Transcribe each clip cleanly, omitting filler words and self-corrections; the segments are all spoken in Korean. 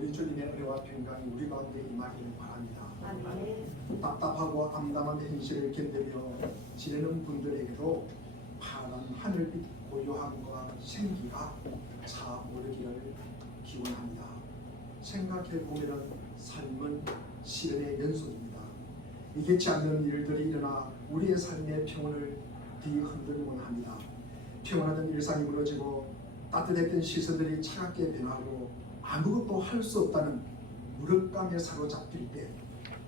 우리 주님의 은혜와 평강이 우리 가운데 임하기를 바랍니다. 아멘. 답답하고 암담한 현실을 견디며 지내는 분들에게도 파란 하늘빛 고요함과 생기가 차오르기를 기원합니다. 생각해보면 삶은 시련의 연속입니다. 예기치 않는 일들이 일어나 우리의 삶의 평온을 뒤흔들곤 합니다. 평온하던 일상이 무너지고 따뜻했던 시선들이 차갑게 변하고 아무것도 할 수 없다는 무력감에 사로잡힐 때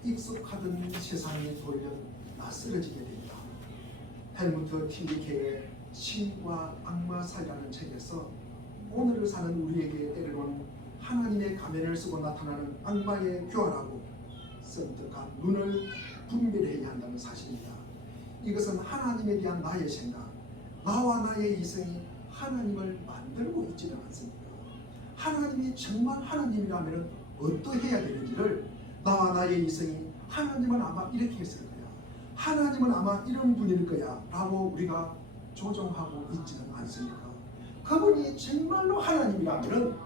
익숙하던 세상이 돌려 낯설어지게 됩니다. 헬무트 틸리케의 신과 악마 사이라는 책에서 오늘을 사는 우리에게 때로는 하나님의 가면을 쓰고 나타나는 악마의 교활하고 선택한 눈을 분별해야 한다는 사실입니다. 이것은 하나님에 대한 나의 생각, 나와 나의 이성이 하나님을 만들고 있지는 않습니다. 하나님이 정말 하나님이라면 어떠해야 되는지를 나와 나의 이성이 하나님은 아마 이렇게 했을 거야, 하나님은 아마 이런 분일 거야 라고 우리가 조정하고 있지는 않습니까? 그분이 정말로 하나님이라면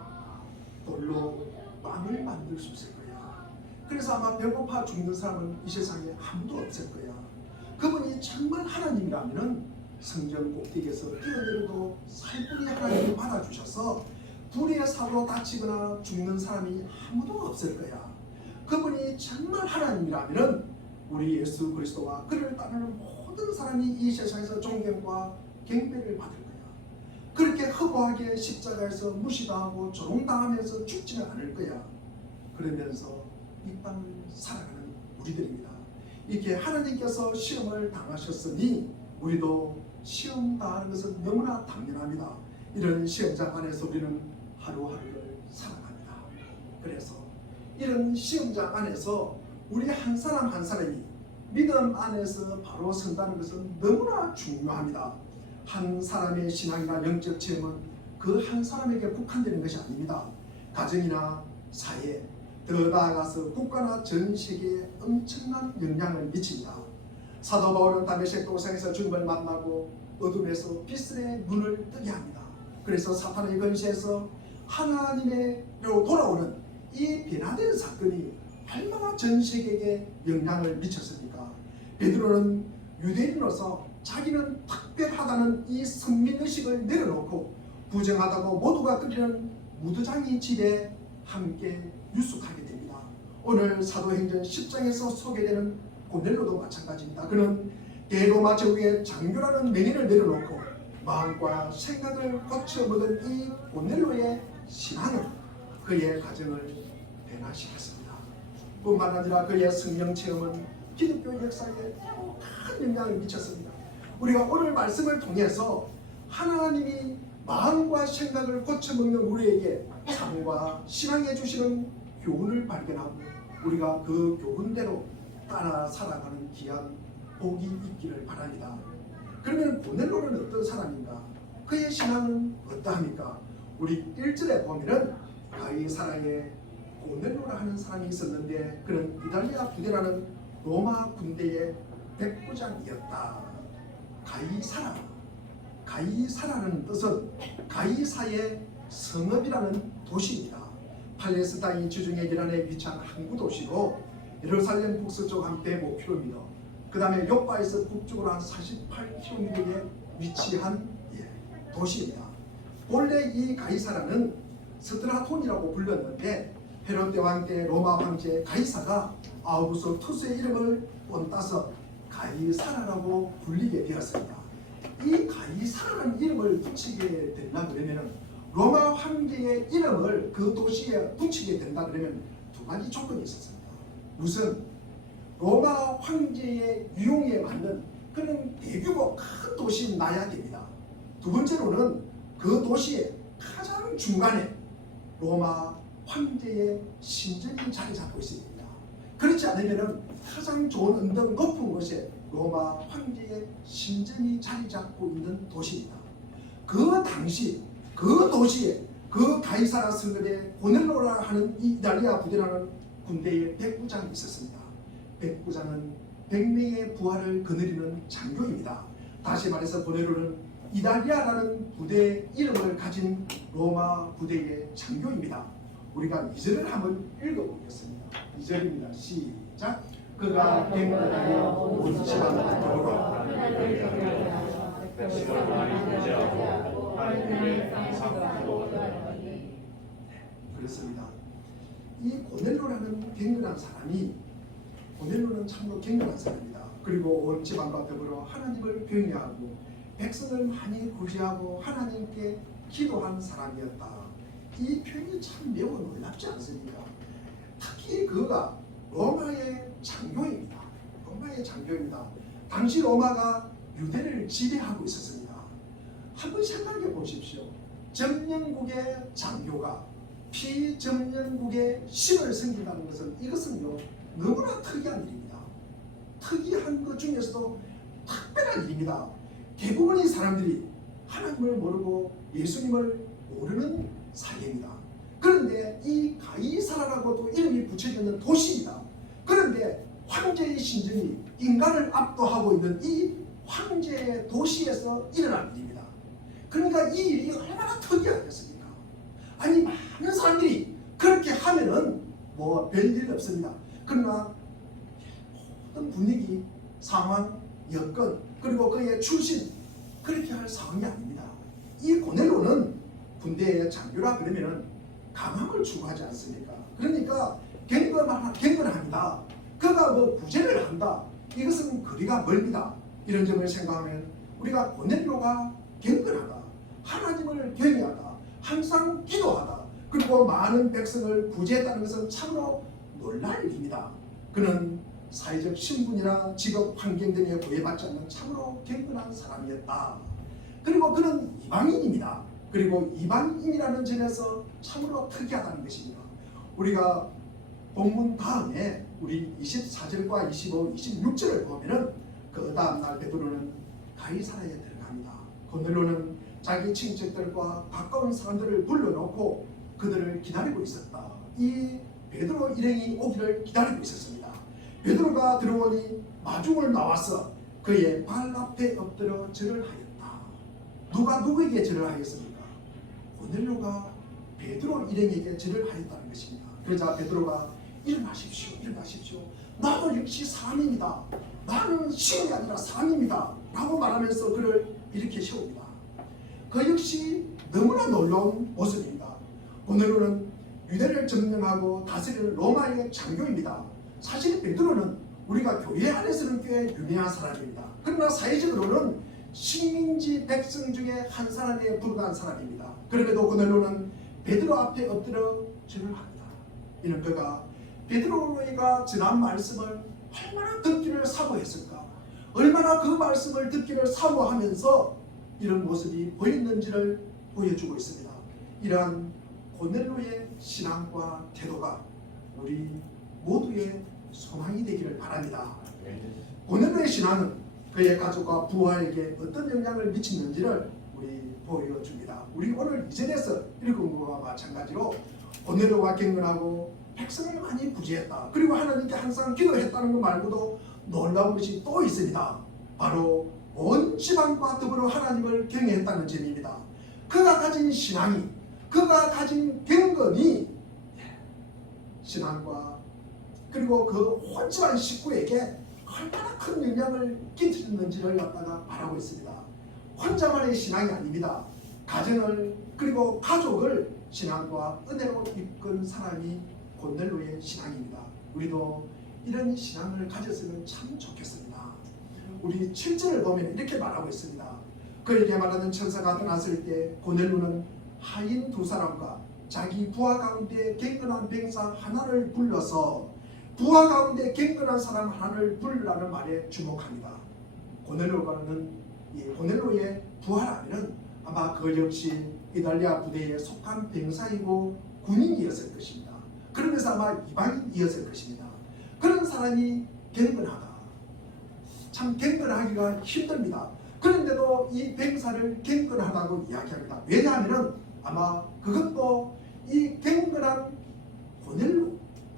돌로 빵을 만들 수 있을 거야. 그래서 아마 배고파 죽는 사람은 이 세상에 아무도 없을 거야. 그분이 정말 하나님이라면 성전 꼭대기에서 뛰어내려도 살뿐히 하나님을 받아주셔서 불의 사고로 다치거나 죽는 사람이 아무도 없을 거야. 그분이 정말 하나님이라면 우리 예수 그리스도와 그를 따르는 모든 사람이 이 세상에서 존경과 경배를 받을 거야. 그렇게 허구하게 십자가에서 무시당하고 조롱당하면서 죽지는 않을 거야. 그러면서 이 땅을 살아가는 우리들입니다. 이렇게 하나님께서 시험을 당하셨으니 우리도 시험 당하는 것은 너무나 당연합니다. 이런 시험장 안에서 우리는 하루하루를 살아갑니다. 그래서 이런 시험장 안에서 우리 한 사람 한 사람이 믿음 안에서 바로 선다는 것은 너무나 중요합니다. 한 사람의 신앙이나 영적 체험은 그 한 사람에게 국한되는 것이 아닙니다. 가정이나 사회, 더 나아가서 국가나 전 세계에 엄청난 영향을 미칩니다. 사도 바울은 다메섹 도상에서 주님을 만나고 어둠에서 빛의 눈을 뜨게 합니다. 그래서 사탄의 권세에서 하나님의로 돌아오는 이 변화된 사건이 얼마나 전 세계에 영향을 미쳤습니까? 베드로는 유대인으로서 자기는 특별하다는 이 선민의식을 내려놓고 부정하다고 모두가 끓이는 무드장이 집에 함께 유숙하게 됩니다. 오늘 사도행전 10장에서 소개되는 고넬로도 마찬가지입니다. 그는 대로마 제국의 장교라는 명예를 내려놓고 마음과 생각을 고쳐먹은 이 고넬로의 신앙은 그의 가정을 변화시켰습니다. 뿐만 아니라 그의 성령 체험은 기독교 역사에 큰 영향을 미쳤습니다. 우리가 오늘 말씀을 통해서 하나님이 마음과 생각을 고쳐먹는 우리에게 삶과 신앙에 주시는 교훈을 발견하고 우리가 그 교훈대로 따라 살아가는 귀한 복이 있기를 바랍니다. 그러면 고넬로는 어떤 사람인가? 그의 신앙은 어떠합니까? 우리 1절에 보면은 가이사라에 고넬로라 하는 사람이 있었는데 그는 이탈리아 부대라는 로마 군대의 백부장이었다. 가이사라는 뜻은 가이사의 성읍이라는 도시입니다. 팔레스타인 지중해 이란에 위치한 항구 도시로 예루살렘 북서쪽 한 105km, 그 다음에 요파에서 북쪽으로 한 48km에 위치한 도시입니다. 본래 이 가이사라는 스트라톤이라고 불렸는데 헤롯 왕 때 로마 황제 가이사가 아우구스 투스의 이름을 본따서 가이사라라고 불리게 되었습니다. 이 가이사라는 이름을 붙이게 된다 그러면 로마 황제의 이름을 그 도시에 붙이게 된다 그러면 두 가지 조건이 있었습니다. 우선 로마 황제의 유용에 맞는 그런 대규모 큰 도시인 나야 됩니다. 두 번째로는 그 도시의 가장 중간에 로마 황제의 신전이 자리 잡고 있습니다. 그렇지 않으면 가장 좋은 언덕 높은 곳에 로마 황제의 신전이 자리 잡고 있는 도시입니다. 그 당시 그 도시에 그 가이사라 성읍에 고넬로라 하는 이 이탈리아 부대라는 군대의 백부장이 있었습니다. 백부장은 100명의 부하를 거느리는 장교입니다. 다시 말해서 고넬로는 이탈리아라는 부대의 이름을 가진 로마 부대의 장교입니다. 우리가 2절을 한번 읽어보겠습니다. 2절입니다. 시작. 그가 갱건하여 온 지방과 더불어 하나님을 경외하여 백성을 많이 구제하고 하나님의 상상도 하나니. 그렇습니다. 이 고넬료라는 갱건한 사람이 고넬료는 참으로 갱건한 사람입니다. 그리고 온 지방과 더불어 하나님을 경외하고 백성을 많이 구제하고 하나님께 기도한 사람이었다. 이 표현이 참 매우 놀랍지 않습니까? 특히 그가 로마의 장교입니다. 로마의 장교입니다. 당시 로마가 유대를 지배하고 있었습니다. 한번 생각해 보십시오. 점령국의 장교가 피점령국의 신을 섬긴다는 것은 이것은요 너무나 특이한 일입니다. 특이한 것 중에서도 특별한 일입니다. 대부분의 사람들이 하나님을 모르고 예수님을 모르는 사회입니다. 그런데 이 가이사라라고도 이름이 붙여지는 도시입니다. 그런데 황제의 신정이 인간을 압도하고 있는 이 황제의 도시에서 일어난 일입니다. 그러니까 이 일이 얼마나 특이하겠습니까? 아니 많은 사람들이 그렇게 하면은 뭐 별일 없습니다. 그러나 어떤 분위기, 상황, 여건 그리고 그의 출신 그렇게 할 상황이 아닙니다. 이 고넬료는 군대의 장교라 그러면은 강함을 추구하지 않습니까? 그러니까 경건합니다. 그가 뭐 구제를 한다. 이것은 거리가 멀다. 이런 점을 생각하면 우리가 고넬료가 경건하다. 하나님을 경외하다. 항상 기도하다. 그리고 많은 백성을 구제했다는 것은 참으로 놀랄 일입니다. 그는 사회적 신분이나 직업 환경 등에 구애받지 않는 참으로 경건한 사람이었다. 그리고 그는 이방인입니다. 그리고 이방인이라는 점에서 참으로 특이하다는 것입니다. 우리가 본문 다음에 우리 24절과 25, 26절을 보면은 그 다음날 베드로는 가이사라에 들어갑니다. 고넬료는 자기 친척들과 가까운 사람들을 불러놓고 그들을 기다리고 있었다. 이 베드로 일행이 오기를 기다리고 있었습니다. 베드로가 들어오니 마중을 나와서 그의 발 앞에 엎드려 절을 하였다. 누가 누구에게 절을 하였습니까? 고넬료가 베드로 일행에게 절을 하였다는 것입니다. 그러자 베드로가 일어나십시오. 일어나십시오. 나도 역시 사람입니다. 나는 신이 아니라 사람입니다. 라고 말하면서 그를 이렇게 세웁니다. 그 역시 너무나 놀라운 모습입니다. 고넬료는 유대를 점령하고 다스리는 로마의 장교입니다. 사실 베드로는 우리가 교회 안에서는 꽤 유명한 사람입니다. 그러나 사회적으로는 식민지 백성 중에 한 사람에 불과한 사람입니다. 그럼에도 고넬료는 베드로 앞에 엎드려 절을 합니다. 이는 그가 베드로가 전한 말씀을 얼마나 듣기를 사모했을까? 얼마나 그 말씀을 듣기를 사모하면서 이런 모습이 보였는지를 보여주고 있습니다. 이러한 고넬료의 신앙과 태도가 우리 모두의 소망이 되기를 바랍니다. 고넬료의 신앙은 그의 가족과 부하에게 어떤 영향을 미치는지를 우리 보여줍니다. 우리 오늘 이전에서 읽은 것과 마찬가지로 고넬료가 경건하고 백성을 많이 구제했다. 그리고 하나님께 항상 기도했다는 것 말고도 놀라운 것이 또 있습니다. 바로 온 지방과 더불어 하나님을 경외했다는 점입니다. 그가 가진 신앙이, 그가 가진 경건이 신앙과 그리고 그 온 집안 식구에게 얼마나 큰 영향을 끼쳤는지를 갖다가 말하고 있습니다. 혼자만의 신앙이 아닙니다. 가정을 그리고 가족을 신앙과 은혜로 이끈 사람이 고넬료의 신앙입니다. 우리도 이런 신앙을 가졌으면 참 좋겠습니다. 우리 7절을 보면 이렇게 말하고 있습니다. 그에게 말하는 천사가 떠났을 때 고넬료는 하인 두 사람과 자기 부하 가운데 경건한 병사 하나를 불러서 부하 가운데 경건한 사람 하나를 부르라는 말에 주목합니다. 고넬료의 부하라면 아마 그 역시 이달리아 부대에 속한 병사이고 군인이었을 것입니다. 그러면서 아마 이방인이었을 것입니다. 그런 사람이 경건하다. 참 경건하기가 힘듭니다. 그런데도 이 병사를 경건하다고 이야기합니다. 왜냐하면 아마 그것도 이 경건한 고넬료,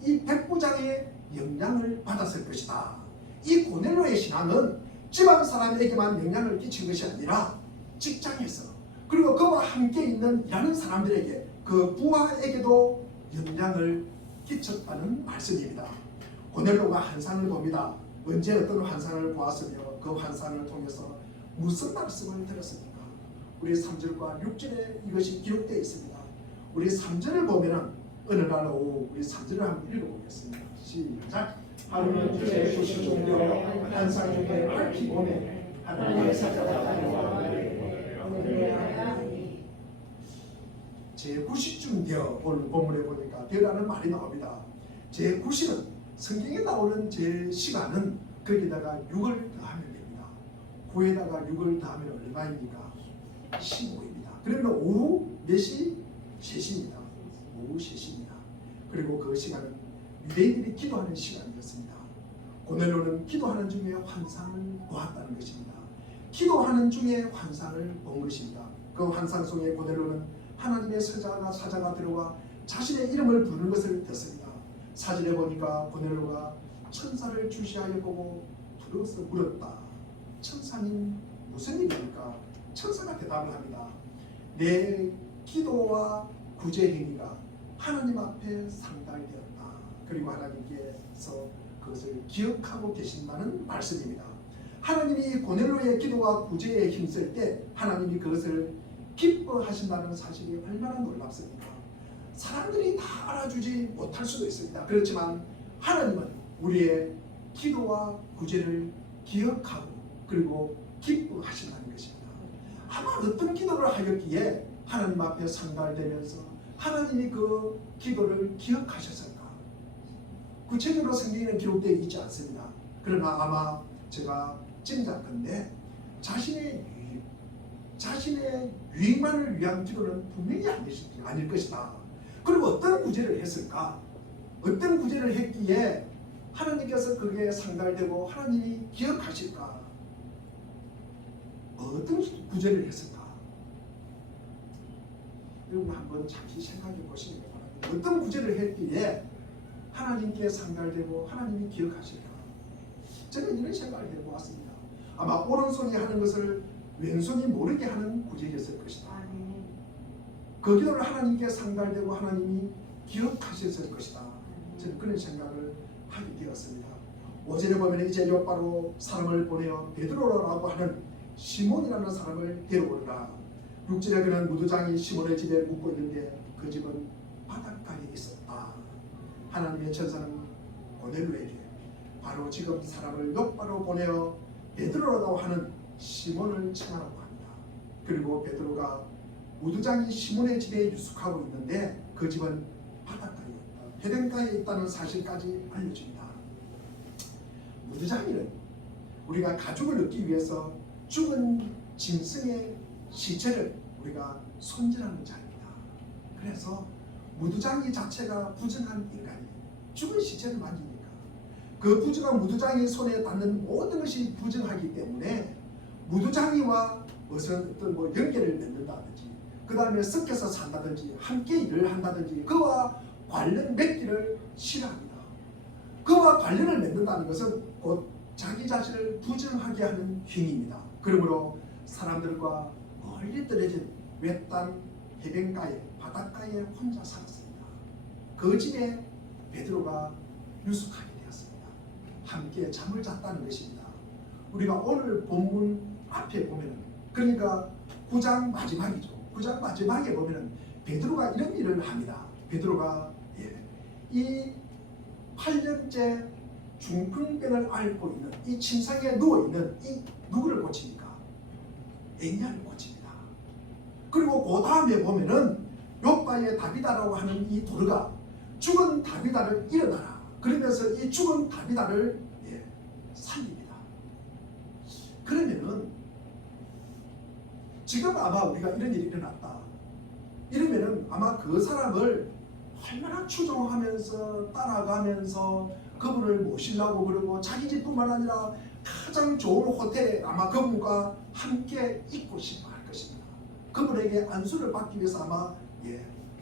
이 백부장의 영향을 받았을 것이다. 이 고넬료의 신앙은 집안 사람에게만 영향을 끼친 것이 아니라 직장에서 그리고 그와 함께 있는 일하는 사람들에게 그 부하에게도 영향을 끼쳤다는 말씀입니다. 고넬로가 환상을 봅니다. 언제 어떤 환상을 보았으며 그 환상을 통해서 무슨 말씀을 들었습니까? 우리 3절과 6절에 이것이 기록되어 있습니다. 우리 3절을 보면은 어느 날 오후 우리 3절을 한번 읽어보겠습니다. 시작. 하루는 주의 구시 중되어 환상 중에 밝히 보매 하나님의 사자가 여호와를 의뢰하니. 제90쯤 되어 오늘 본문에 보니까 되라는 말이 나옵니다. 제90은 성경에 나오는 제 시간은 거기다가 6을 더하면 됩니다. 9에다가 6을 더하면 얼마입니까? 15입니다. 그러면 오후 몇 시? 3시입니다. 오후 3시입니다. 그리고 그 시간은 유대인들이 기도하는 시간이었습니다. 고넬로는 기도하는 중에 환상을 보았다는 것입니다. 기도하는 중에 환상을 본 것입니다. 그 환상 속에 고넬로는 하나님의 사자가 들어와 자신의 이름을 부르는 것을 듣습니다. 사진에 보니까 고넬로가 천사를 주시하여 보고 두려워서 물었다. 천사님 무슨 일입니까? 천사가 대답을 합니다. 내 기도와 구제 행위가 하나님 앞에 상달되었다. 그리고 하나님께서 그것을 기억하고 계신다는 말씀입니다. 하나님이 고넬로의 기도와 구제에 힘쓸 때 하나님이 그것을 기뻐하신다는 사실이 얼마나 놀랍습니까? 사람들이 다 알아주지 못할 수도 있습니다. 그렇지만 하나님은 우리의 기도와 구제를 기억하고 그리고 기뻐하신다는 것입니다. 아마 어떤 기도를 하였기에 하나님 앞에 상달되면서 하나님이 그 기도를 기억하셨을까? 구체적으로 성경에는 기록되어 있지 않습니다. 그러나 아마 제가 짐작컨대 자신의 유익만을 위한 기도는 분명히 아닐 것이다. 그리고 어떤 구제를 했을까? 어떤 구제를 했기에 하나님께서 그게 상달되고 하나님이 기억하실까? 어떤 구제를 했을까? 여러분 한번 잠시 생각해 보시기 바랍니다. 어떤 구제를 했기에 하나님께 상달되고 하나님이 기억하실까? 저는 이런 생각을 해보았습니다. 아마 오른손이 하는 것을 왼손이 모르게 하는 구제였을 것이다. 그 기도를 하나님께 상달되고 하나님이 기억하셨을 것이다. 저는 그런 생각을 하게 되었습니다. 5절에 보면 이제 요바로 사람을 보내어 베드로라고 하는 시몬이라는 사람을 데려오라. 6절에 그는 무두장이 시몬의 집에 묵고 있는데 그 집은 바닷가에 있었다. 하나님의 천사는 고넬로에게 바로 지금 사람을 요바로 보내어 베드로라고 하는 시몬을 청하라고 합니다. 그리고 베드로가 무두장이 시몬의 집에 유숙하고 있는데 그 집은 바닷가에 있다. 해변가에 있다는 사실까지 알려줍니다. 무두장이는 우리가 가죽을 얻기 위해서 죽은 짐승의 시체를 우리가 손질하는 자입니다. 그래서 무두장이 자체가 부정한 인간이에요. 죽은 시체를 만지니까 그 부정한 무두장이 손에 닿는 모든 것이 부정하기 때문에 무두장이와 무슨 어떤 연계를 맺는다든지 그 다음에 섞여서 산다든지 함께 일을 한다든지 그와 관련 맺기를 싫어합니다. 그와 관련을 맺는다는 것은 곧 자기 자신을 부정하게 하는 행위입니다. 그러므로 사람들과 멀리 떨어진 외딴 해변가에 바닷가에 혼자 살았습니다. 그 집에 베드로가 유숙하게 되었습니다. 함께 잠을 잤다는 것입니다. 우리가 오늘 본문 앞에 보면은 그러니까 9장 마지막이죠. 9장 마지막에 보면은 베드로가 이런 일을 합니다. 베드로가 이 8년째 중풍병을 앓고 있는 이 침상에 누워있는 이 누구를 고칩니까? 애냐를 고칩니다. 그리고 그 다음에 보면은 요바의 다비다라고 하는 이 도르가 죽은 다비다를 일어나라 그러면서 이 죽은 다비다를 살립니다. 그러면은 지금 아마 우리가 이런 일이 일어났다 이러면은 아마 그 사람을 얼마나 추종하면서 따라가면서 그분을 모시려고 그러고 자기 집뿐만 아니라 가장 좋은 호텔에 아마 그분과 함께 있고 싶어 할 것입니다. 그분에게 안수를 받기 위해서 아마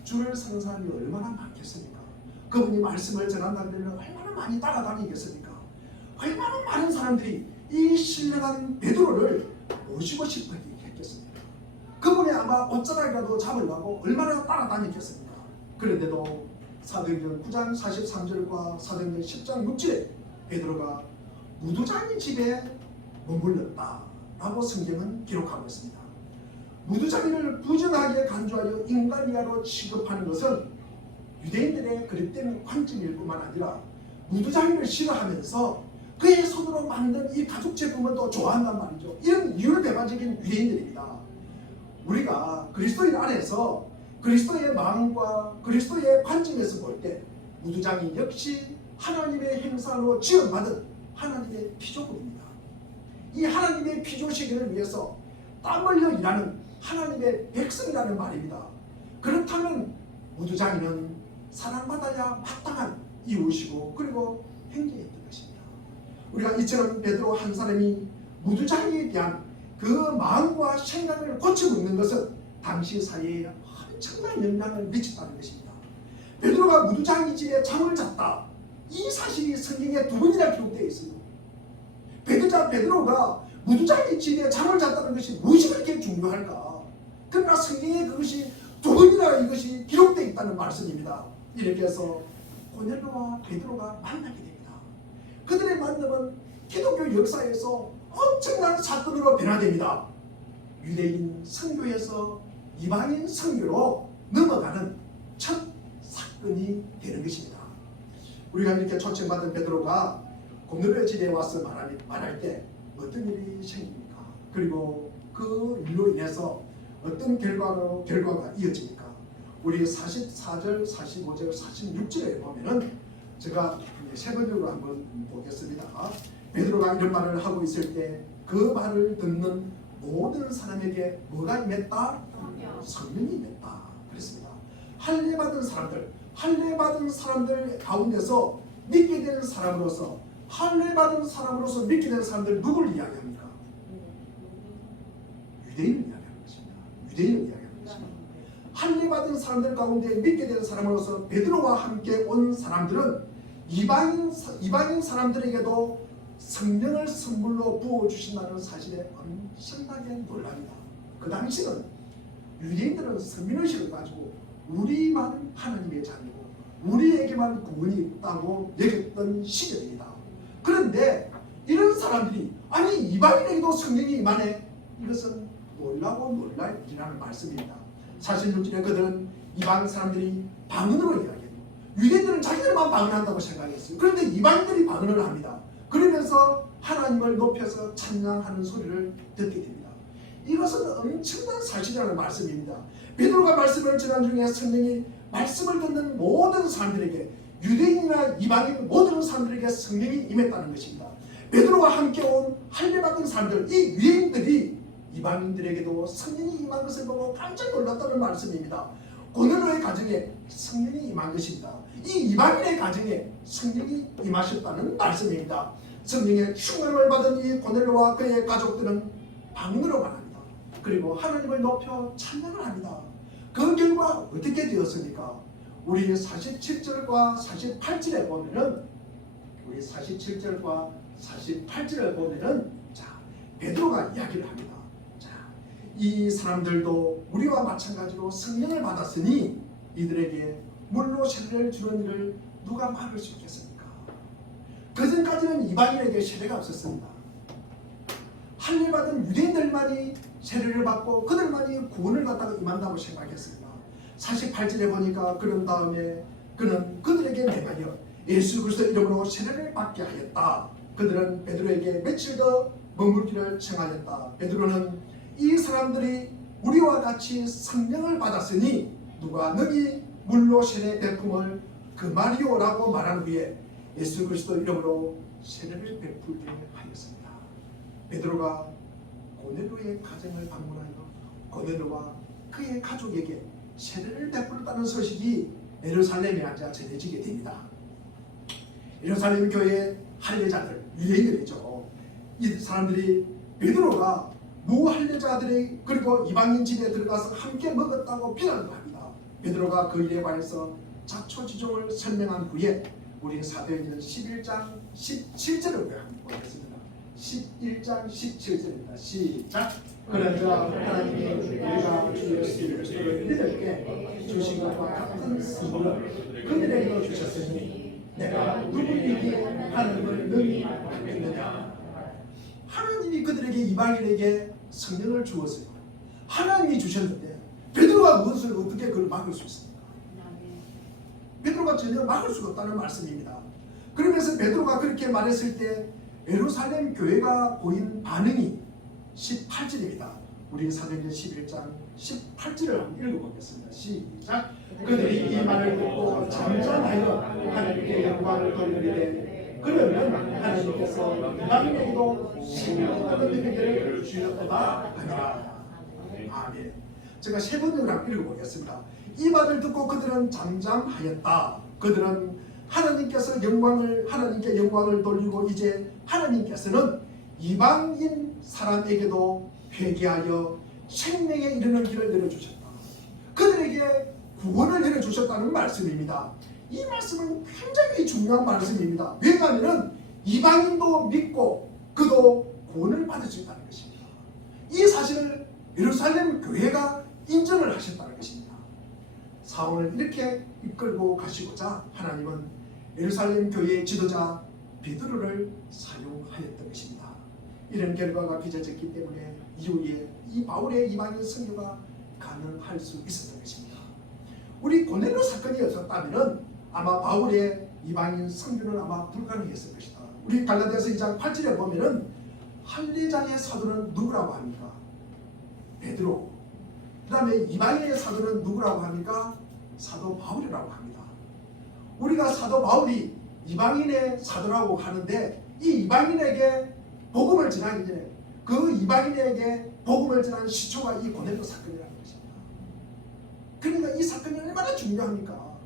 줄을 서는 사람이 얼마나 많겠습니까? 그분이 말씀을 전한다면 얼마나 많이 따라다니겠습니까? 얼마나 많은 사람들이 이 신령한 베드로를 모시고 싶어 했겠습니까? 그분이 아마 옷자락이라도 잡으려고 얼마나 따라다니겠습니까? 그런데도 사도행전 9장 43절과 사도행전 10장 6절에 베드로가 무두장의 집에 머물렀다라고 성경은 기록하고 있습니다. 무두장이를 부정하게 간주하여 인간이야로 취급하는 것은 유대인들의 그릇된 관점일 뿐만 아니라 무두장이를 싫어하면서 그의 손으로 만든 이 가죽 제품을 또 좋아한단 말이죠. 이런 이율배반적인 유대인들입니다. 우리가 그리스도인 안에서 그리스도의 마음과 그리스도의 관점에서 볼 때 무두장이 역시 하나님의 행사로 지원받은 하나님의 피조물입니다. 이 하나님의 피조시기를 위해서 땀 흘려 일하는 하나님의 백성이라는 말입니다. 그렇다면 무두장이는 사랑받아야 마땅한 이웃이고 그리고 행제였던 것입니다. 우리가 이처럼 베드로 한 사람이 무두장이에 대한 그 마음과 생각을 고쳐먹는 것은 당시 사회에 엄청난 영향을 미쳤다는 것입니다. 베드로가 무두장이 집에 잠을 잤다. 이 사실이 성경에 2번이나 기록되어 있어요. 베드로가 무두장이 집에 잠을 잤다는 것이 무엇이 그렇게 중요할까? 그러나 성경에 그것이 2번이나 이것이 기록되어 있다는 말씀입니다. 이렇게 해서 고넬료와 베드로가 만나게 됩니다. 그들의 만남은 기독교 역사에서 엄청난 사건으로 변화됩니다. 유대인 선교에서 이방인 선교로 넘어가는 첫 사건이 되는 것입니다. 우리가 이렇게 초청받은 베드로가 고넬료의 집에 와서 말할 때 어떤 일이 생깁니까? 그리고 그 일로 인해서 어떤 결과가 이어집니까? 우리 44절, 45절, 46절에 보면은 제가 세 번역으로 한번 보겠습니다. 베드로가 이런 말을 하고 있을 때 그 말을 듣는 모든 사람에게 뭐가 임했다? 성령이 임했다. 그랬습니다. 할례받은 사람들 가운데서 믿게 되는 사람으로서 믿게 되는 사람들 누구를 이야기합니까? 유대인을 이야기하는 것입니다. 유대인을 이야기하는 것입니다. 할례받은 사람들 가운데 믿게 되는 사람으로서 베드로와 함께 온 사람들은 이방인 사람들에게도 성령을 선물로 부어주신다는 사실에 엄청나게 놀랍니다. 그 당시는 유대인들은 선민의식을 가지고 우리만 하나님의 자녀고 우리에게만 구원이 있다고 여겼던 시절입니다. 그런데 이런 사람들이 아니 이방인에게도 성령이 임하네, 이것은 놀라고 놀랄 일이라는 말씀입니다. 46절에 그들은 이방 사람들이 방언으로 이야기해요. 유대인들은 자기들만 방언한다고 생각했어요. 그런데 이방인들이 방언을 합니다. 그러면서 하나님을 높여서 찬양하는 소리를 듣게 됩니다. 이것은 엄청난 사실이라는 말씀입니다. 베드로가 말씀을 전한 중에 성령이 말씀을 듣는 모든 사람들에게, 유대인이나 이방인 모든 사람들에게 성령이 임했다는 것입니다. 베드로와 함께 온 할례받은 사람들, 이 유대인들이 이방인들에게도 성령이 임한 것을 보고 깜짝 놀랐다는 말씀입니다. 고넬료의 가정에 성령이 임한 것입니다. 이 이방인의 가정에 성령이 임하셨다는 말씀입니다. 성령의 충만을 받은 이 고넬료와 그의 가족들은 방언으로 말합니다. 그리고 하나님을 높여 찬양을 합니다. 그 결과 어떻게 되었습니까? 우리 47절과 48절에 보면은 자, 베드로가 이야기를 합니다. 자, 이 사람들도 우리와 마찬가지로 성령을 받았으니 이들에게 물로 세례를 주는 일을 누가 막을 수 있겠습니까? 그전까지는 이방인에게 세례가 없었습니다. 할례받은 유대인들만이 세례를 받고 그들만이 구원을 갖다가 임한다고 생각했습니다. 48절에 보니까 그런 다음에 그는 그들에게 매가여 예수 그리스도 이름으로 세례를 받게 하였다. 그들은 베드로에게 며칠 더 머물기를 청하였다. 베드로는 이 사람들이 우리와 같이 성령을 받았으니 누가 너희 물로 세례 베품을 금하리오라고 말한 후에 예수 그리스도 이름으로 세례를 베풀게 하였습니다. 베드로가 고넬료의 가정을 방문하여 고넬료와 그의 가족에게 세례를 베풀었다는 소식이 예루살렘에 앉아 전해지게 됩니다. 예루살렘 교회 할례자들, 유대인들이죠. 이 사람들이 베드로가 무할례자들이 그리고 이방인 집에 들어가서 함께 먹었다고 비난을 합니다. 베드로가 그 일에 관해서 자초지종을 설명한 후에 우리 사도행전 11장 17절을 보겠습니다. 11장 17절입니다. 시작. 그러자 하나님이 우리가 주 예수 그리스도를 믿을게 주신 것과 같은 선물을 그들에게 주셨으니 내가 누구에게 하나님을 능히 받겠느냐. 하나님이 그들에게 이방인에게 성령을 주었어요. 하나님이 주셨는데 베드로가 무엇을 어떻게 그걸 막을 수 있습니까? 베드로가 전혀 막을 수가 없다는 말씀입니다. 그러면서 베드로가 그렇게 말했을 때 예루살렘 교회가 보인 반응이 18절입니다. 우리 사도행전 11장 18절을 한번 읽어보겠습니다. 시작. 그들이 이 말을 듣고 잠잠하여 하나님께 영광을 돌리되 그러면 하나님께서 이방인에게도 생명을 얻는 은혜를 주셨다 하니라. 아멘. 제가 세 번역을 한번 읽어보겠습니다. 이 말을 듣고 그들은 잠잠하였다. 그들은 하나님께 영광을 돌리고 이제 하나님께서는 이방인 사람에게도 회개하여 생명에 이르는 길을 내려주셨다. 그들에게 구원을 내려주셨다는 말씀입니다. 이 말씀은 굉장히 중요한 말씀입니다. 왜냐하면 이방인도 믿고 그도 구원을 받을 수 있다는 것입니다. 이 사실을 예루살렘 교회가 인정을 하셨다는 것입니다. 사원을 이렇게 이끌고 가시고자 하나님은 예루살렘 교회의 지도자 베드로를 사용하였던 것입니다. 이런 결과가 빚어졌기 때문에 이후에 이 바울의 이방인 선교가 가능할 수 있었던 것입니다. 우리 고넬로 사건이 없었다면 아마 바울의 이방인 선교는 아마 불가능했을 것이다. 우리 갈라디아서 2장 8절에 보면은 할례자의 사도는 누구라고 합니까? 베드로. 그 다음에 이방인의 사도는 누구라고 합니까? 사도 바울이라고 합니다. 우리가 사도 바울이 이방인의 사도라고 하는데 이 이방인에게 복음을 전하기 전에 그 이방인에게 복음을 전한 시초가 이 고넬로 사건이라는 것입니다. 그러니까 이 사건이 얼마나 중요합니까?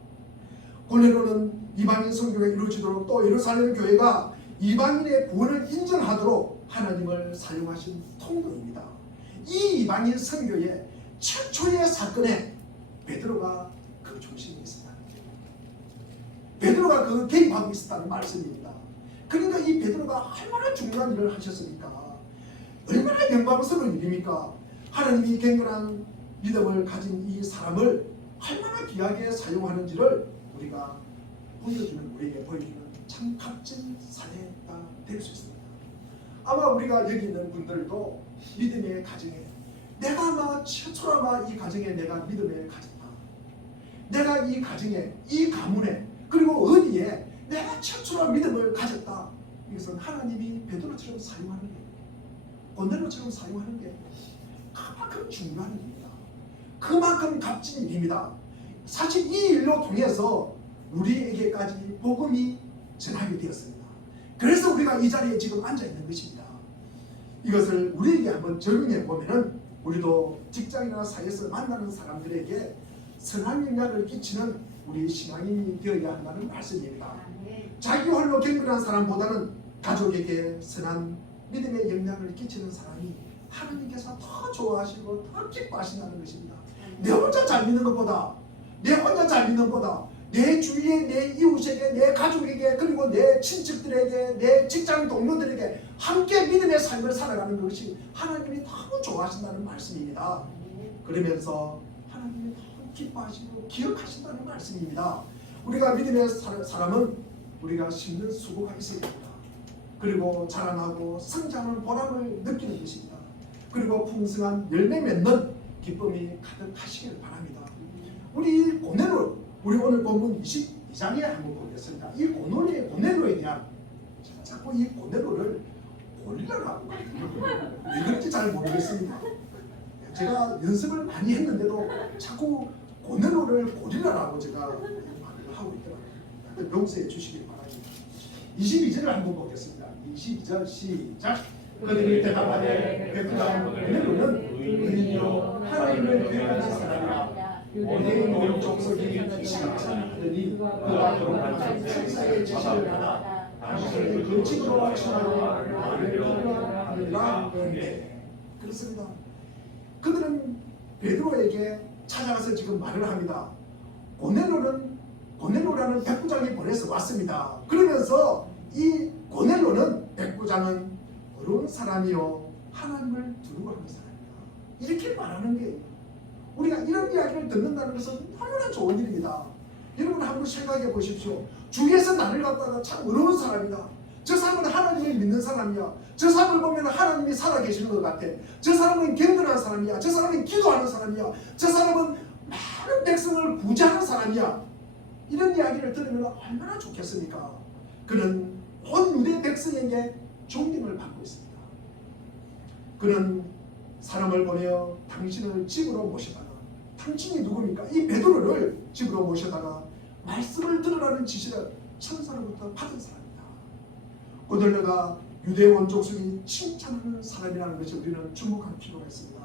고넬로는 이방인 선교가 이루어지도록 또 예루살렘 교회가 이방인의 구원을 인정하도록 하나님을 사용하신 통로입니다. 이 이방인 선교의 최초의 사건에 베드로가 그 중심에 있었다는 거예요. 베드로가 그 개입하고 있었다는 말씀입니다. 그러니까 이 베드로가 얼마나 중요한 일을 하셨습니까? 얼마나 영광스러운 일입니까? 하나님이 경건한 믿음을 가진 이 사람을 얼마나 귀하게 사용하는지를 우리가 우리에게 보여주는 참 값진 사례가 될 수 있습니다. 아마 우리가 여기 있는 분들도 믿음의 가정에 내가 아마 최초로 아마 이 가정에 내가 믿음을 가졌다. 내가 이 가정에 이 가문에 그리고 어디에 내가 최초로 믿음을 가졌다. 이것은 하나님이 베드로처럼 사용하는 게 고넬로처럼 사용하는 게 그만큼 중요한 일입니다. 그만큼 값진 일입니다. 사실 이 일로 통해서 우리에게까지 복음이 전하게 되었습니다. 그래서 우리가 이 자리에 지금 앉아 있는 것입니다. 이것을 우리에게 한번 적용해 보면은 우리도 직장이나 사회에서 만나는 사람들에게 선한 영향을 끼치는 우리 신앙인이 되어야 한다는 말씀입니다. 자기 홀로 경건한 사람보다는 가족에게 선한 믿음의 영향을 끼치는 사람이 하나님께서 더 좋아하시고 더 기뻐하신다는 것입니다. 내 혼자 잘 믿는 것보다 내 주위에 내 이웃에게 내 가족에게 그리고 내 친척들에게 내 직장 동료들에게 함께 믿음의 삶을 살아가는 것이 하나님이 너무 좋아하신다는 말씀입니다. 그러면서 하나님이 너무 기뻐하시고 기억하신다는 말씀입니다. 우리가 믿음의 사람은 우리가 심는 수고가 있어야 됩니다. 그리고 자라나고 성장하는 보람을 느끼는 것입니다. 그리고 풍성한 열매 맺는 기쁨이 가득하시길 바랍니다. 우리 고넬로 우리 오늘 본문 22장에 한번 보겠습니다. 이 고넬로에 대한 제가 자꾸 이 고넬로를 고릴라라고 왜 그런지 잘 모르겠습니다. 제가 연습을 많이 했는데도 자꾸 고넬로를 고릴라라고 제가 말을 하고 있더라고요. 용서해 주시길 바랍니다. 22절을 한번 보겠습니다. 22절 시작. 그들이 대답하되 베드로가 고넬로는 의인이요 하나님을 경외하는 사람이라 유대인 온 족속이 시각하더니 그와 결혼한 천사의 지시를 받아 당신의 그 집으로 청하여 말을 들으라 하는데 그렇습니다. 그들은 베드로에게 찾아가서 지금 말을 합니다. 고넬로라는 백부장이 보내서 왔습니다. 그러면서 이 고넬로는 백부장은 어려운 사람이요 하나님을 두려워하는 사람이다. 이렇게 말하는 게 우리가 이런 이야기를 듣는다는 것은 너무나 좋은 일입니다. 여러분 한번 생각해 보십시오. 주위에서 나를 갖다가 참 어려운 사람이다. 저 사람은 하나님을 믿는 사람이야. 저 사람을 보면 하나님이 살아계시는 것 같아. 저 사람은 견고한 사람이야. 저 사람은 기도하는 사람이야. 저 사람은 많은 백성을 구제하는 사람이야. 이런 이야기를 들으면 얼마나 좋겠습니까? 그는 온 유대 백성에게 존경을 받고 있습니다. 그는 사람을 보내어 당신을 집으로 모셔다가, 당신이 누굽니까? 이 베드로를 집으로 모셔다가 말씀을 들으라는 지시를 천사로부터 받은 사람이다. 고넬료가 유대 원족속이 칭찬하는 사람이라는 것을 우리는 주목할 필요가 있습니다.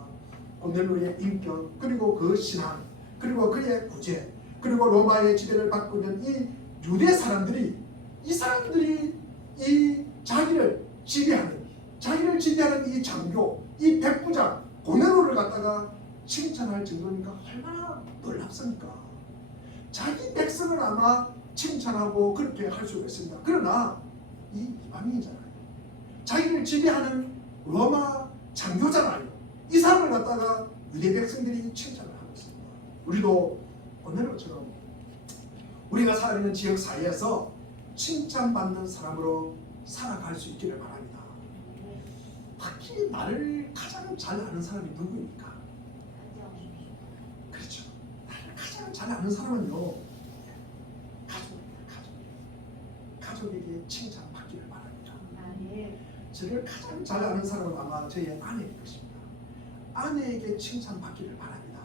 고넬료의 인격, 그리고 그 신앙, 그리고 그의 구제, 그리고 로마의 지배를 받고 있는 이 유대 사람들이, 이 사람들이 이 자기를 지배하는 이 장교, 이 백부장 고넬료를 갖다가 칭찬할 정도니까 얼마나 놀랍습니까? 자기 백성을 아마 칭찬하고 그렇게 할 수가 있습니다. 그러나 이 이방인이잖아요. 자기를 지배하는 로마 장교잖아요. 이 사람을 갖다가 유대 백성들이 칭찬을 하고 있습니다. 우리도 고넬료처럼 우리가 살아있는 지역 사회에서 칭찬받는 사람으로 살아갈 수 있기를 바랍니다. 특히 나를 가장 잘 아는 사람이 누구입니까? 그렇죠. 나를 가장 잘 아는 사람은요, 가족입니다. 가족에게 칭찬받기를 바랍니다. 저를 가장 잘 아는 사람은 아마 저의 아내일 것입니다. 아내에게 칭찬받기를 바랍니다.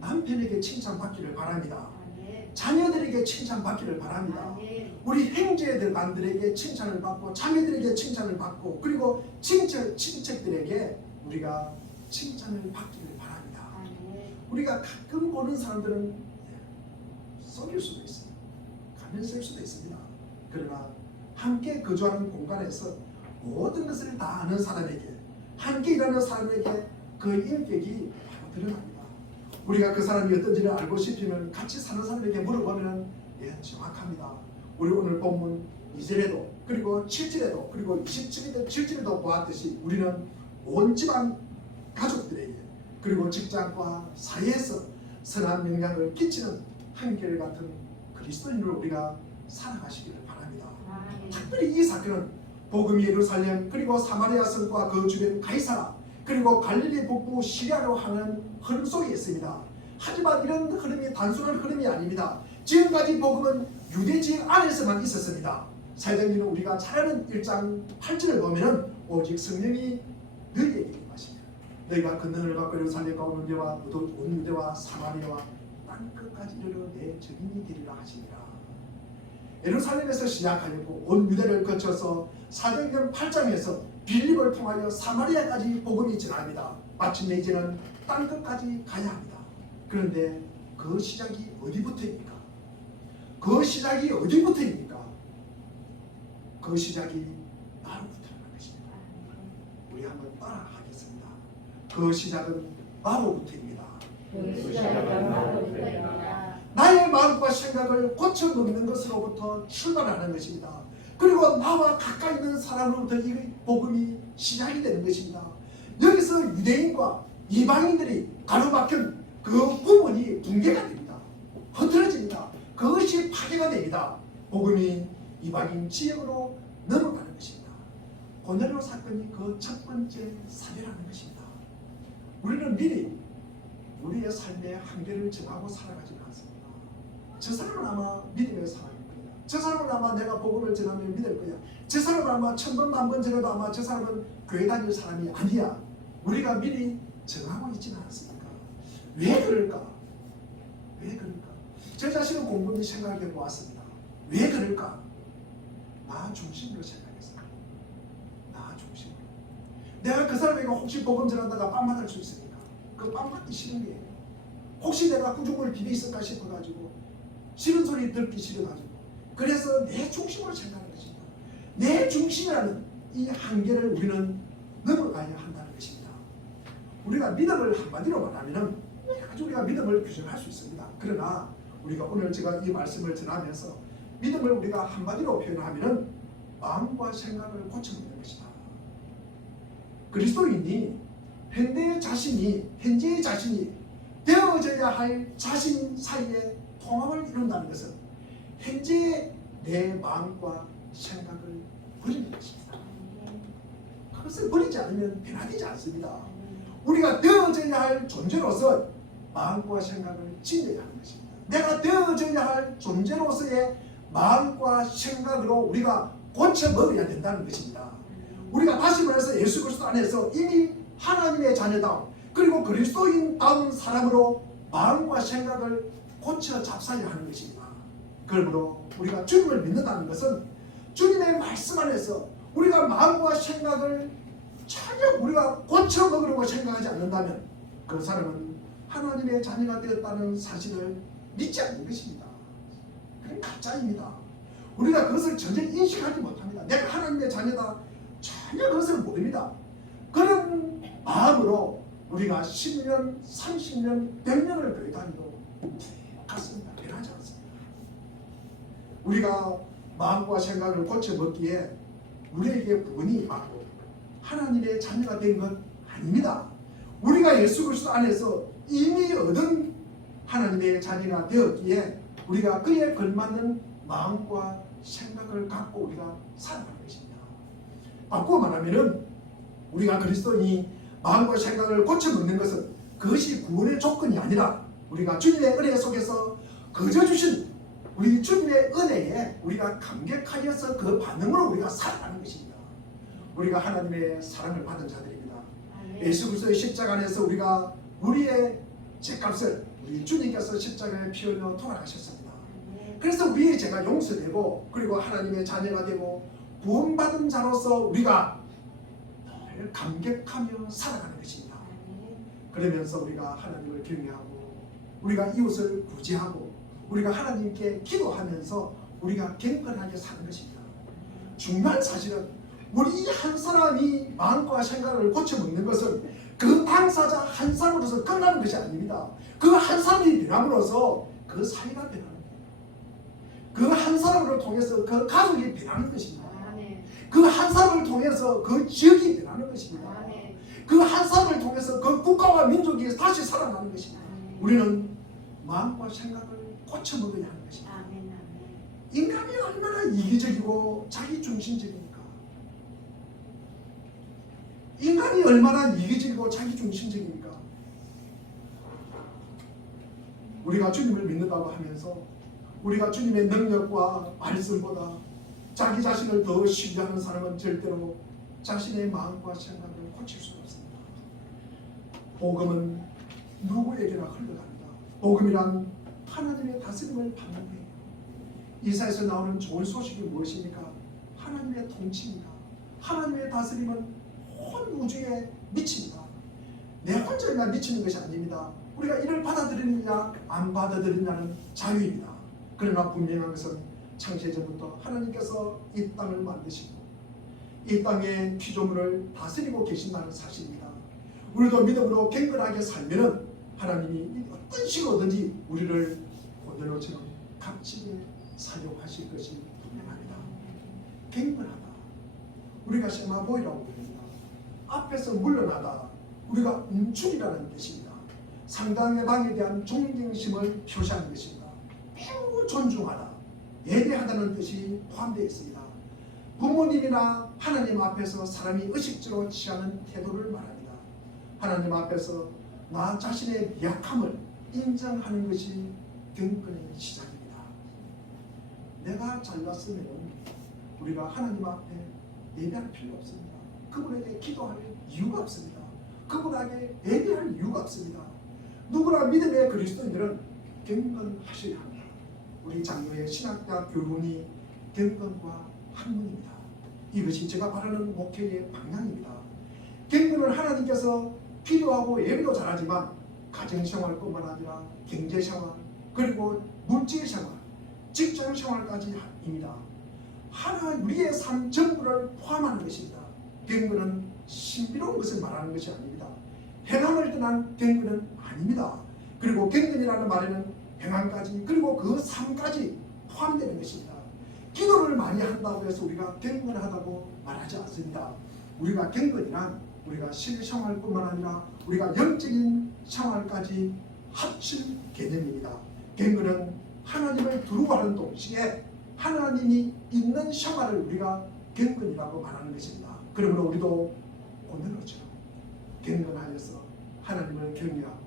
남편에게 칭찬받기를 바랍니다. 자녀들에게 칭찬받기를 바랍니다. 우리 형제들만들에게 칭찬을 받고 자매들에게 칭찬을 받고 그리고 친척들에게 우리가 칭찬을 받기를 바랍니다. 우리가 가끔 보는 사람들은 썩일 수도 있어요. 가면 쓸 수도 있습니다. 그러나 함께 거주하는 공간에서 모든 것을 다 아는 사람에게, 함께 일하는 사람에게 그 인격이 바로 드러납니다. 우리가 그 사람이 어떤지를 알고 싶으면 같이 사는 사람에게 물어보면 정확합니다. 우리 오늘 본문 2절에도 그리고 7절에도 그리고 27절에도 보았듯이 우리는 온 집안 가족들에게 그리고 직장과 사회에서 선한 영향을 끼치는 한결같은 그리스도인으로 우리가 살아가시기를 바랍니다. 특별히 이 사건은 복음이 예루살렘 그리고 사마리아 성과 그 주변 가이사라 그리고 갈릴리 북부 시리아로 하는 흐름 속에 있습니다. 하지만 이런 흐름이 단순한 흐름이 아닙니다. 지금까지 복음은 유대 지역 안에서만 있었습니다. 사도행전은 우리가 잘 아는 1장 8절을 보면 오직 성령이 너희에게 임하시며 너희가 권능을 받고 예루살렘과 온 유대와 사마리아와 땅 끝까지 이르러 내 증인이 되리라 하시니라. 예루살렘에서 시작하였고 온 유대를 거쳐서 사도행전 8장에서 빌립을 통하여 사마리아까지 복음이 전합니다. 마침내 이제는 땅 끝까지 가야 합니다. 그런데 그 시작이 어디부터입니까? 그 시작이 어디부터입니까? 그 시작이 나로부터라는 것입니다. 우리 한번 따라하겠습니다. 그 시작은 나로부터입니다. 나의 마음과 생각을 고쳐놓는 것으로부터 출발하는 것입니다. 그리고 나와 가까이 있는 사람으로부터 이 복음이 시작이 되는 것입니다. 여기서 유대인과 이방인들이 가로막힌 그 부분이 붕괴가 됩니다. 흐트러집니다. 그것이 파괴가 됩니다. 복음이 이방인 지역으로 넘어가는 것입니다. 고넬료 사건이 그 첫 번째 사례라는 것입니다. 우리는 미리 우리의 삶의 한계를 정하고 살아가지는 않습니다. 저 사람은 아마 믿음의 사람일 거야. 저 사람은 아마 내가 복음을 전하면 믿을 거야. 저 사람은 아마 1000번 만번 전해도 아마 저 사람은 교회 다닐 사람이 아니야. 우리가 미리 정하고 있지는 않습니까? 왜 그럴까? 왜 그럴까? 제 자신은 곰곰이 생각해 보았습니다. 왜 그럴까? 나 중심으로 생각했어요. 나 중심으로. 내가 그 사람에게 혹시 복음 전하다가 빵 맞을 수 있습니까? 그 빵 맞기 싫은 게 혹시 내가 구중을 비비 있을까 싶어가지고 싫은 소리 듣기 싫어가지고 그래서 내 중심으로 생각하는 것입니다. 내 중심이라는 이 한계를 우리는 넘어가야 한다는 것입니다. 우리가 믿음을 한마디로 말하면 여러 가지 우리가 믿음을 규정할 수 있습니다. 그러나 우리가 오늘 제가 이 말씀을 전하면서 믿음을 우리가 한마디로 표현하면 마음과 생각을 고쳐놓는 것이다. 그리스도인이 현재의 자신이 되어져야 할 자신 사이에 통합을 이룬다는 것은 현재의 내 마음과 생각을 버리는 것입니다. 그것을 버리지 않으면 변화되지 않습니다. 우리가 되어져야 할 존재로서 마음과 생각을 지녀야 하는 것입니다. 내가 되어져야 할 존재로서의 마음과 생각으로 우리가 고쳐 먹어야 된다는 것입니다. 우리가 다시 말해서 예수 그리스도 안에서 이미 하나님의 자녀다, 그리고 그리스도인다운 사람으로 마음과 생각을 고쳐 잡사야 하는 것입니다. 그러므로 우리가 주님을 믿는다는 것은 주님의 말씀 안에서 우리가 마음과 생각을 전혀 우리가 고쳐 먹으려고 생각하지 않는다면 그 사람은 하나님의 자녀가 되었다는 사실을 믿지 않는 것입니다. 그건 가짜입니다. 우리가 그것을 전혀 인식하지 못합니다. 내가 하나님의 자녀다, 전혀 그것을 모릅니다. 그런 마음으로 우리가 10년, 30년, 100년을 교회 다니도 같습니다. 변하지 않습니다. 우리가 마음과 생각을 고쳐 먹기에 우리에게 구원이 임하고 하나님의 자녀가 된 것 아닙니다. 우리가 예수 그리스도 안에서 이미 얻은 하나님의 자녀가 되었기에 우리가 그에 걸맞는 마음과 생각을 갖고 우리가 살아가는 것입니다. 바꾸어 말하면은 우리가 그리스도인이 마음과 생각을 고쳐 먹는 것은 그것이 구원의 조건이 아니라 우리가 주님의 은혜 속에서 거저 주신 우리 주님의 은혜에 우리가 감격하여서 그 반응으로 우리가 살아가는 것입니다. 우리가 하나님의 사랑을 받은 자들입니다. 예수 그리스도의 십자가 안에서 우리가 우리의 죄값을 우리 주님께서 십자가에 피 흘려 돌아가셨습니다. 그래서 우리의 죄가 용서되고 그리고 하나님의 자녀가 되고 구원받은 자로서 우리가 늘 감격하며 살아가는 것입니다. 그러면서 우리가 하나님을 경외하고 우리가 이웃을 구제하고 우리가 하나님께 기도하면서 우리가 경건하게 사는 것입니다. 중요한 사실은 우리 한 사람이 마음과 생각을 고쳐 먹는 것은 그 당사자 한 사람으로서 끝나는 것이 아닙니다. 그 한 사람이 변함으로써 그 사회가 변하는 거예요. 그 한 사람을 통해서 그 가족이 변하는 것입니다. 그 한 사람을 통해서 그 지역이 변하는 것입니다. 그 한 사람을 통해서 그 국가와 민족이 다시 살아나는 것입니다. 우리는 마음과 생각을 고쳐 먹어야 하는 것입니다. 인간이 얼마나 이기적이고 자기중심적입니까? 인간이 얼마나 이기적이고 자기중심적입니까? 우리가 주님을 믿는다고 하면서 우리가 주님의 능력과 말씀보다 자기 자신을 더 신뢰하는 사람은 절대로 자신의 마음과 생각을 고칠 수 없습니다. 복음은 누구에게나 흘러갑니다. 복음이란 하나님의 다스림을 받는 거예요. 이사에서 나오는 좋은 소식이 무엇입니까? 하나님의 통치입니다. 하나님의 다스림은 온 우주에 미칩니다. 내 혼자만 미치는 것이 아닙니다. 우리가 이를 받아들이느냐 안 받아들이느냐는 자유입니다. 그러나 분명한 것은 창세전부터 하나님께서 이 땅을 만드시고 이 땅의 피조물을 다스리고 계신다는 사실입니다. 우리도 믿음으로 경건하게 살면은 하나님이 어떤 식으로든지 우리를 고넬로처럼 값지게 사용하실 것이 분명합니다. 경건하다. 우리가 세마보이라고 부릅니다. 앞에서 물러나다. 우리가 움츠리라는 뜻입니다. 상대방에 대한 존경심을 표시하는 것입니다. 매우 존중하다, 예배하다는 뜻이 포함되어 있습니다. 부모님이나 하나님 앞에서 사람이 의식적으로 취하는 태도를 말합니다. 하나님 앞에서 나 자신의 미약함을 인정하는 것이 경건의 시작입니다. 내가 잘났으면 우리가 하나님 앞에 예배할 필요 없습니다. 그분에게 기도할 이유가 없습니다. 그분에게 예배할 이유가 없습니다. 누구나 믿음의 그리스도인들은 경건하셔야 합니다. 우리 장로의 신학대학 교훈이 경건과 학문입니다. 이것이 제가 바라는 목회의 방향입니다. 경건은 하나님께서 기도하고 예배도 잘하지만 가정생활뿐만 아니라 경제생활 그리고 물질생활, 직장생활까지입니다. 하나 우리의 삶 전부를 포함하는 것입니다. 경건은 신비로운 것을 말하는 것이 아닙니다. 행함을 떠난 경건은 아닙니다. 그리고 경건이라는 말에는 행함까지 그리고 그 삶까지 포함되는 것입니다. 기도를 많이 한다고 해서 우리가 경건하다고 말하지 않습니다. 우리가 경건이란 우리가 실생활뿐만 아니라 우리가 영적인 생활까지 합칠 개념입니다. 경건은 하나님을 두려워하는 동시에 하나님이 있는 생활을 우리가 경건이라고 말하는 것입니다. 그러므로 우리도 오늘처럼 경건하여서 하나님을 경외하고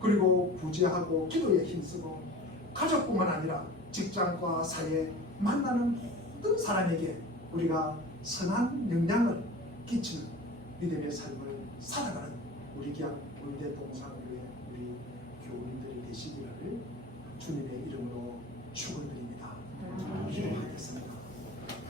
그리고 구제하고 기도에 힘쓰고 가족뿐만 아니라 직장과 사회에 만나는 모든 사람에게 우리가 선한 영향을 끼치는 믿음의 삶을 살아가는 우리 귀한 울대 동산교회 우리 교우님들이 되시기를 주님의 이름으로 축원드립니다.